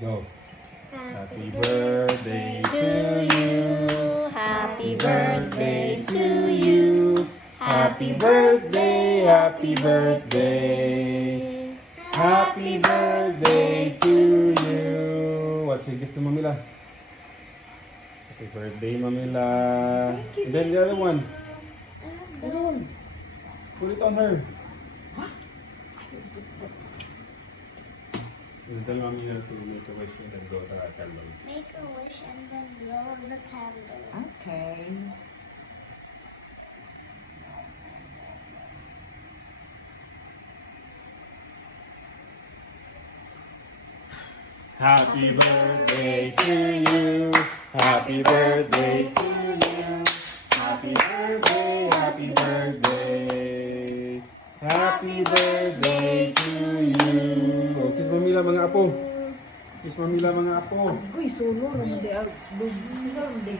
Go. Happy birthday to you. Happy birthday to you. Happy birthday, happy birthday. Happy birthday to you. What's your gift to Mamila? Happy birthday, Mamila. And then the other one. The other one. Put it on her. And tell Mamila to make a wish and then go to our candle. Make a wish and then blow the candle. Okay. Happy birthday to you. Happy birthday to you. Happy birthday, happy birthday. Happy birthday to you. Oh, kiss Mamila mga apo. Kiss Mamila mga apo. Uy, solo naman di. Sila naman di.